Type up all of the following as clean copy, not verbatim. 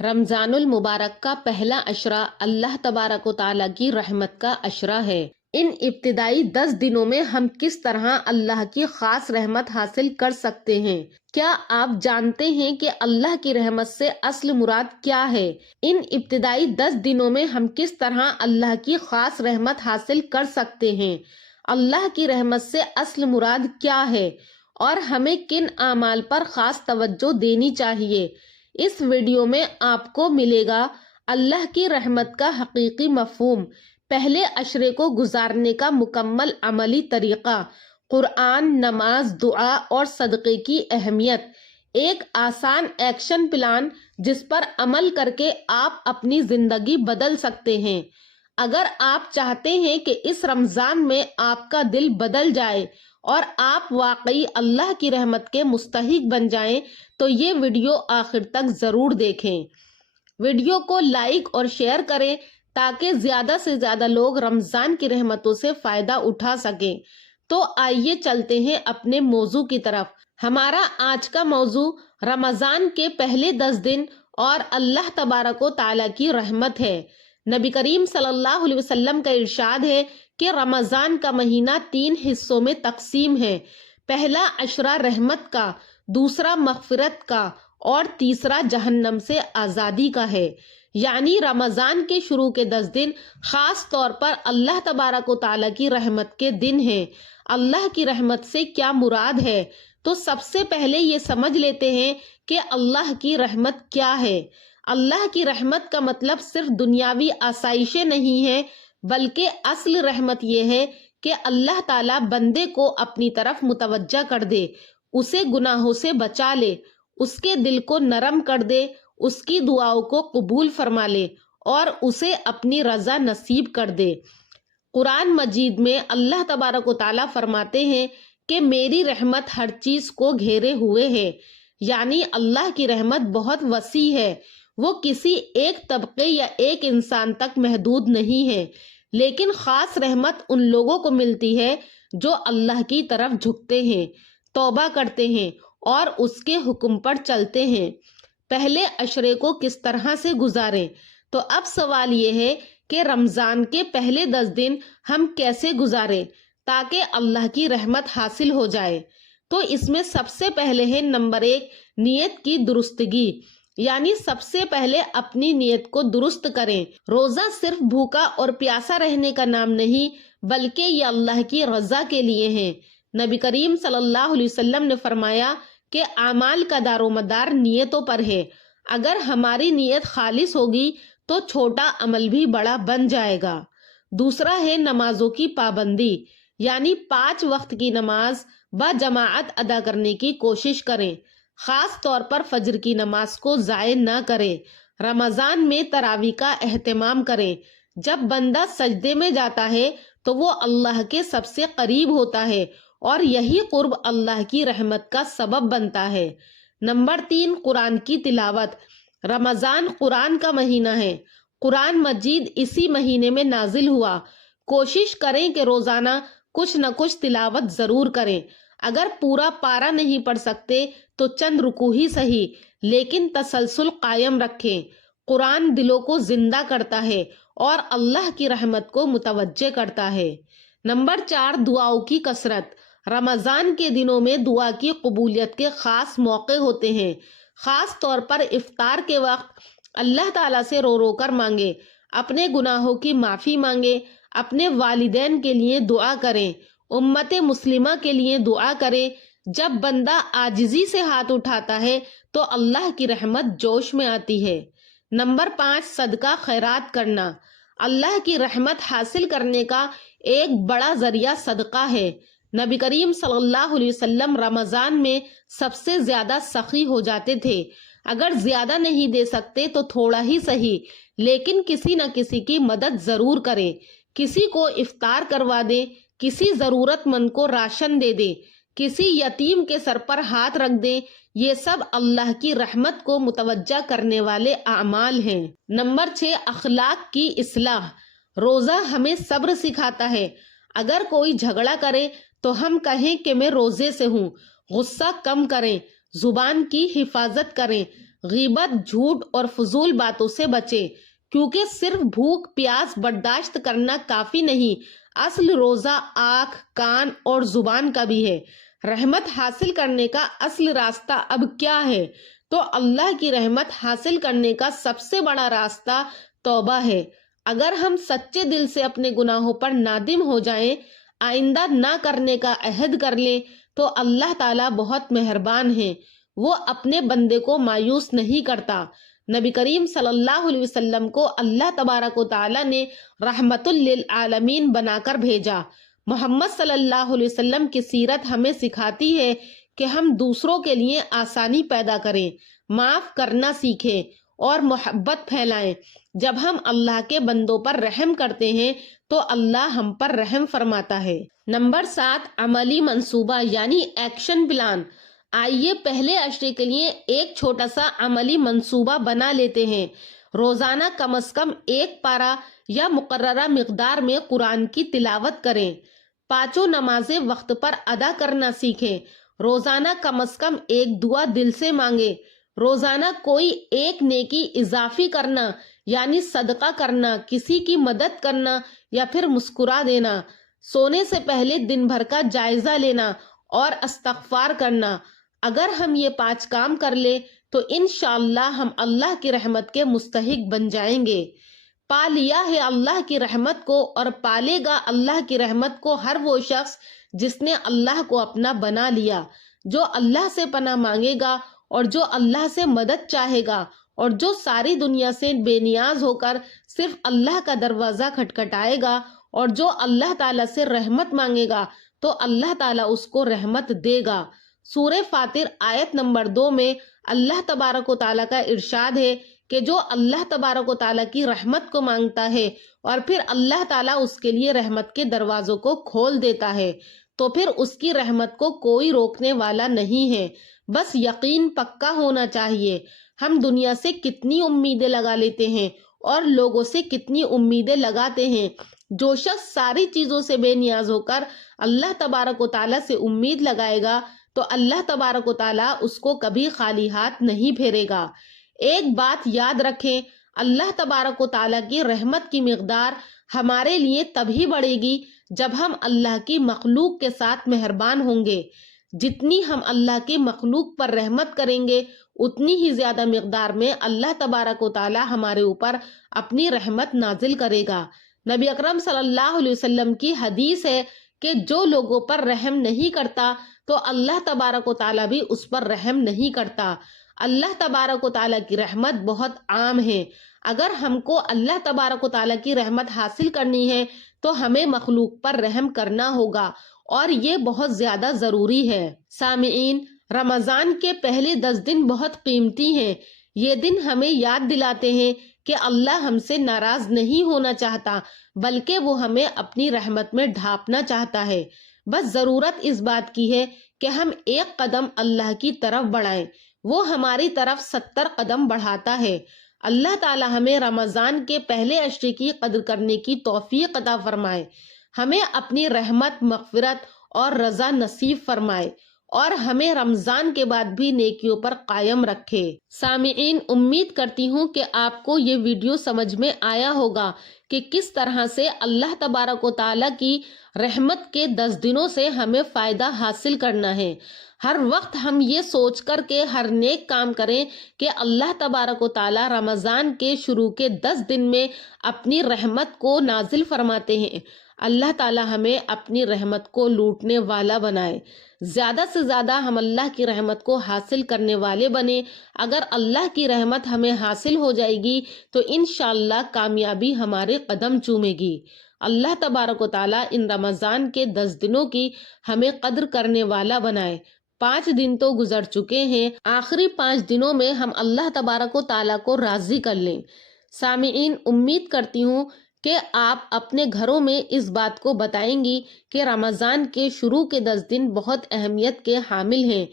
رمضان المبارک کا پہلا عشرہ اللہ تبارک و تعالیٰ کی رحمت کا عشرہ ہے۔ ان ابتدائی 10 دنوں میں ہم کس طرح اللہ کی خاص رحمت حاصل کر سکتے ہیں؟ کیا آپ جانتے ہیں کہ اللہ کی رحمت سے اصل مراد کیا ہے؟ ان ابتدائی 10 دنوں میں ہم کس طرح اللہ کی خاص رحمت حاصل کر سکتے ہیں؟ اللہ کی رحمت سے اصل مراد کیا ہے اور ہمیں کن اعمال پر خاص توجہ دینی چاہیے؟ اس ویڈیو میں آپ کو ملے گا اللہ کی رحمت کا حقیقی مفہوم، پہلے عشرے کو گزارنے کا مکمل عملی طریقہ، قرآن، نماز، دعا اور صدقے کی اہمیت، ایک آسان ایکشن پلان جس پر عمل کر کے آپ اپنی زندگی بدل سکتے ہیں۔ اگر آپ چاہتے ہیں کہ اس رمضان میں آپ کا دل بدل جائے اور آپ واقعی اللہ کی رحمت کے مستحق بن جائیں تو یہ ویڈیو آخر تک ضرور دیکھیں۔ ویڈیو کو لائک اور شیئر کریں تاکہ زیادہ سے زیادہ لوگ رمضان کی رحمتوں سے فائدہ اٹھا سکیں۔ تو آئیے چلتے ہیں اپنے موضوع کی طرف۔ ہمارا آج کا موضوع رمضان کے پہلے 10 دن اور اللہ تبارک و تعالیٰ کی رحمت ہے۔ نبی کریم صلی اللہ علیہ وسلم کا ارشاد ہے کہ رمضان کا مہینہ 3 حصوں میں تقسیم ہے۔ پہلا عشرہ رحمت کا، دوسرا مغفرت کا اور تیسرا جہنم سے آزادی کا ہے۔ یعنی رمضان کے شروع کے 10 دن خاص طور پر اللہ تبارک و تعالیٰ کی رحمت کے دن ہیں۔ اللہ کی رحمت سے کیا مراد ہے؟ تو سب سے پہلے یہ سمجھ لیتے ہیں کہ اللہ کی رحمت کیا ہے۔ اللہ کی رحمت کا مطلب صرف دنیاوی آسائشیں نہیں ہے، بلکہ اصل رحمت یہ ہے کہ اللہ تعالیٰ بندے کو اپنی طرف متوجہ کر دے، اسے گناہوں سے بچا لے، اس کے دل کو نرم کر دے، اس کی دعاؤں کو قبول فرما لے اور اسے اپنی رضا نصیب کر دے۔ قرآن مجید میں اللہ تبارک و تعالیٰ فرماتے ہیں کہ میری رحمت ہر چیز کو گھیرے ہوئے ہے۔ یعنی اللہ کی رحمت بہت وسیع ہے، وہ کسی ایک طبقے یا ایک انسان تک محدود نہیں ہے، لیکن خاص رحمت ان لوگوں کو ملتی ہے جو اللہ کی طرف جھکتے ہیں، توبہ کرتے ہیں اور اس کے حکم پر چلتے ہیں۔ پہلے عشرے کو کس طرح سے گزاریں؟ تو اب سوال یہ ہے کہ رمضان کے پہلے 10 دن ہم کیسے گزاریں تاکہ اللہ کی رحمت حاصل ہو جائے؟ تو اس میں سب سے پہلے ہے نمبر 1، نیت کی درستگی۔ یعنی سب سے پہلے اپنی نیت کو درست کریں۔ روزہ صرف بھوکا اور پیاسا رہنے کا نام نہیں، بلکہ یہ اللہ کی رضا کے لیے ہے۔ نبی کریم صلی اللہ علیہ وسلم نے فرمایا کہ اعمال کا دار و مدار نیتوں پر ہے۔ اگر ہماری نیت خالص ہوگی تو چھوٹا عمل بھی بڑا بن جائے گا۔ دوسرا ہے نمازوں کی پابندی، یعنی 5 وقت کی نماز با جماعت ادا کرنے کی کوشش کریں۔ خاص طور پر فجر کی نماز کو ضائع نہ کریں۔ رمضان میں تراویح کا اہتمام کریں۔ جب بندہ سجدے میں جاتا ہے تو وہ اللہ کے سب سے قریب ہوتا ہے اور یہی قرب اللہ کی رحمت کا سبب بنتا ہے۔ نمبر 3، قرآن کی تلاوت۔ رمضان قرآن کا مہینہ ہے۔ قرآن مجید اسی مہینے میں نازل ہوا۔ کوشش کریں کہ روزانہ کچھ نہ کچھ تلاوت ضرور کریں۔ اگر پورا پارہ نہیں پڑھ سکتے تو چند رکوع ہی صحیح، لیکن تسلسل قائم رکھیں۔ قرآن دلوں کو زندہ کرتا ہے اور اللہ کی رحمت کو متوجہ کرتا ہے۔ نمبر 4، دعاؤں کی کثرت۔ رمضان کے دنوں میں دعا کی قبولیت کے خاص موقع ہوتے ہیں۔ خاص طور پر افطار کے وقت اللہ تعالیٰ سے رو رو کر مانگے، اپنے گناہوں کی معافی مانگے، اپنے والدین کے لیے دعا کریں، امت مسلمہ کے لیے دعا کریں۔ جب بندہ عاجزی سے ہاتھ اٹھاتا ہے تو اللہ کی رحمت جوش میں آتی ہے۔ نمبر 5، صدقہ خیرات کرنا۔ اللہ کی رحمت حاصل کرنے کا ایک بڑا ذریعہ صدقہ ہے۔ نبی کریم صلی اللہ علیہ وسلم رمضان میں سب سے زیادہ سخی ہو جاتے تھے۔ اگر زیادہ نہیں دے سکتے تو تھوڑا ہی صحیح، لیکن کسی نہ کسی کی مدد ضرور کریں۔ کسی کو افطار کروا دیں، کسی ضرورت مند کو راشن دے دیں، کسی یتیم کے سر پر ہاتھ رکھ دیں۔ یہ سب اللہ کی رحمت کو متوجہ کرنے والے اعمال ہیں۔ نمبر 6، اخلاق کی اصلاح۔ روزہ ہمیں صبر سکھاتا ہے۔ اگر کوئی جھگڑا کرے تو ہم کہیں کہ میں روزے سے ہوں۔ غصہ کم کریں، زبان کی حفاظت کریں، غیبت، جھوٹ اور فضول باتوں سے بچیں، کیونکہ صرف بھوک پیاس برداشت کرنا کافی نہیں، اصل روزہ آنکھ، کان اور زبان کا بھی ہے۔ رحمت حاصل کرنے کا اصل راستہ اب کیا ہے؟ تو اللہ کی رحمت حاصل کرنے کا سب سے بڑا راستہ توبہ ہے۔ اگر ہم سچے دل سے اپنے گناہوں پر نادم ہو جائیں، آئندہ نہ کرنے کا عہد کر لیں، تو اللہ تعالیٰ بہت مہربان ہے، وہ اپنے بندے کو مایوس نہیں کرتا۔ نبی کریم صلی اللہ علیہ وسلم کو اللہ تبارک و تعالیٰ نے رحمت للعالمین بنا کر بھیجا۔ محمد صلی اللہ علیہ وسلم کی سیرت ہمیں سکھاتی ہے کہ ہم دوسروں کے لیے آسانی پیدا کریں، معاف کرنا سیکھیں اور محبت پھیلائیں۔ جب ہم اللہ کے بندوں پر رحم کرتے ہیں تو اللہ ہم پر رحم فرماتا ہے۔ نمبر 7، عملی منصوبہ یعنی ایکشن پلان۔ آئیے پہلے عشرے کے لیے ایک چھوٹا سا عملی منصوبہ بنا لیتے ہیں۔ روزانہ کم از کم 1 پارہ یا مقررہ مقدار میں قرآن کی تلاوت کریں۔ 5 نمازیں وقت پر ادا کرنا سیکھیں۔ روزانہ کم از کم 1 دعا دل سے مانگے۔ روزانہ کوئی ایک نیکی اضافی کرنا یعنی صدقہ کرنا، کسی کی مدد کرنا یا پھر مسکرا دینا۔ سونے سے پہلے دن بھر کا جائزہ لینا اور استغفار کرنا۔ اگر ہم یہ 5 کام کر لیں تو انشاءاللہ ہم اللہ کی رحمت کے مستحق بن جائیں گے۔ پا لیا ہے اللہ کی رحمت کو اور پالے گا اللہ کی رحمت کو ہر وہ شخص جس نے اللہ کو اپنا بنا لیا، جو اللہ سے پناہ مانگے گا اور جو اللہ سے مدد چاہے گا اور جو ساری دنیا سے بے نیاز ہو کر صرف اللہ کا دروازہ کھٹکھٹائے گا اور جو اللہ تعالیٰ سے رحمت مانگے گا تو اللہ تعالیٰ اس کو رحمت دے گا۔ سورہ فاطر آیت نمبر 2 میں اللہ تبارک و تعالیٰ کا ارشاد ہے کہ جو اللہ تبارک و تعالیٰ کی رحمت کو مانگتا ہے اور پھر اللہ تعالیٰ اس کے لیے رحمت کے دروازوں کو کھول دیتا ہے تو پھر اس کی رحمت کو کوئی روکنے والا نہیں ہے۔ بس یقین پکا ہونا چاہیے۔ ہم دنیا سے کتنی امیدیں لگا لیتے ہیں اور لوگوں سے کتنی امیدیں لگاتے ہیں۔ جو شخص ساری چیزوں سے بے نیاز ہو کر اللہ تبارک و تعالیٰ سے امید لگائے گا تو اللہ تبارک و تعالیٰ اس کو کبھی خالی ہاتھ نہیں پھیرے گا۔ ایک بات یاد رکھیں، اللہ تبارک و تعالیٰ کی رحمت کی مقدار ہمارے لیے تبھی بڑھے گی جب ہم اللہ کی مخلوق کے ساتھ مہربان ہوں گے۔ جتنی ہم اللہ کی مخلوق پر رحمت کریں گے اتنی ہی زیادہ مقدار میں اللہ تبارک و تعالیٰ ہمارے اوپر اپنی رحمت نازل کرے گا۔ نبی اکرم صلی اللہ علیہ وسلم کی حدیث ہے کہ جو لوگوں پر رحم نہیں کرتا تو اللہ تبارک و تعالیٰ بھی اس پر رحم نہیں کرتا۔ اللہ تبارک و تعالیٰ کی رحمت بہت عام ہے۔ اگر ہم کو اللہ تبارک و تعالیٰ کی رحمت حاصل کرنی ہے تو ہمیں مخلوق پر رحم کرنا ہوگا اور یہ بہت زیادہ ضروری ہے۔ سامعین، رمضان کے پہلے 10 دن بہت قیمتی ہیں۔ یہ دن ہمیں یاد دلاتے ہیں کہ اللہ ہم سے ناراض نہیں ہونا چاہتا بلکہ وہ ہمیں اپنی رحمت میں ڈھانپنا چاہتا ہے۔ بس ضرورت اس بات کی ہے کہ ہم ایک قدم اللہ کی طرف بڑھائیں، وہ ہماری طرف 70 قدم بڑھاتا ہے۔ اللہ تعالی ہمیں رمضان کے پہلے عشرے کی قدر کرنے کی توفیق عطا فرمائے، ہمیں اپنی رحمت، مغفرت اور رضا نصیب فرمائے اور ہمیں رمضان کے بعد بھی نیکیوں پر قائم رکھے۔ سامعین، امید کرتی ہوں کہ آپ کو یہ ویڈیو سمجھ میں آیا ہوگا کہ کس طرح سے اللہ تبارک و تعالیٰ کی رحمت کے 10 دنوں سے ہمیں فائدہ حاصل کرنا ہے۔ ہر وقت ہم یہ سوچ کر کے ہر نیک کام کریں کہ اللہ تبارک و تعالیٰ رمضان کے شروع کے 10 دن میں اپنی رحمت کو نازل فرماتے ہیں۔ اللہ تعالیٰ ہمیں اپنی رحمت کو لوٹنے والا بنائے۔ زیادہ سے زیادہ ہم اللہ کی رحمت کو حاصل کرنے والے بنے۔ اگر اللہ کی رحمت ہمیں حاصل ہو جائے گی تو انشاءاللہ کامیابی ہمارے قدم چومے گی۔ اللہ تبارک و تعالیٰ ان رمضان کے 10 دنوں کی ہمیں قدر کرنے والا بنائے۔ 5 دن تو گزر چکے ہیں، آخری 5 دنوں میں ہم اللہ تبارک و تعالیٰ کو راضی کر لیں۔ سامعین، امید کرتی ہوں کہ آپ اپنے گھروں میں اس بات کو بتائیں گی کہ رمضان کے شروع کے 10 دن بہت اہمیت کے حامل ہیں۔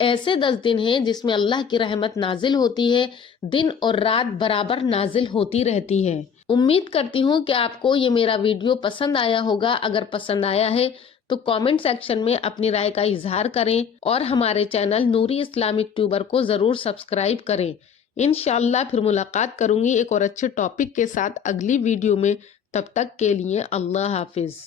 ایسے 10 دن ہیں جس میں اللہ کی رحمت نازل ہوتی ہے، دن اور رات برابر نازل ہوتی رہتی ہے۔ امید کرتی ہوں کہ آپ کو یہ میرا ویڈیو پسند آیا ہوگا۔ اگر پسند آیا ہے تو کامنٹ سیکشن میں اپنی رائے کا اظہار کریں اور ہمارے چینل نوری اسلامک ٹیوبر کو ضرور سبسکرائب کریں۔ انشاءاللہ پھر ملاقات کروں گی ایک اور اچھے ٹاپک کے ساتھ اگلی ویڈیو میں. تب تک کے لیے اللہ حافظ.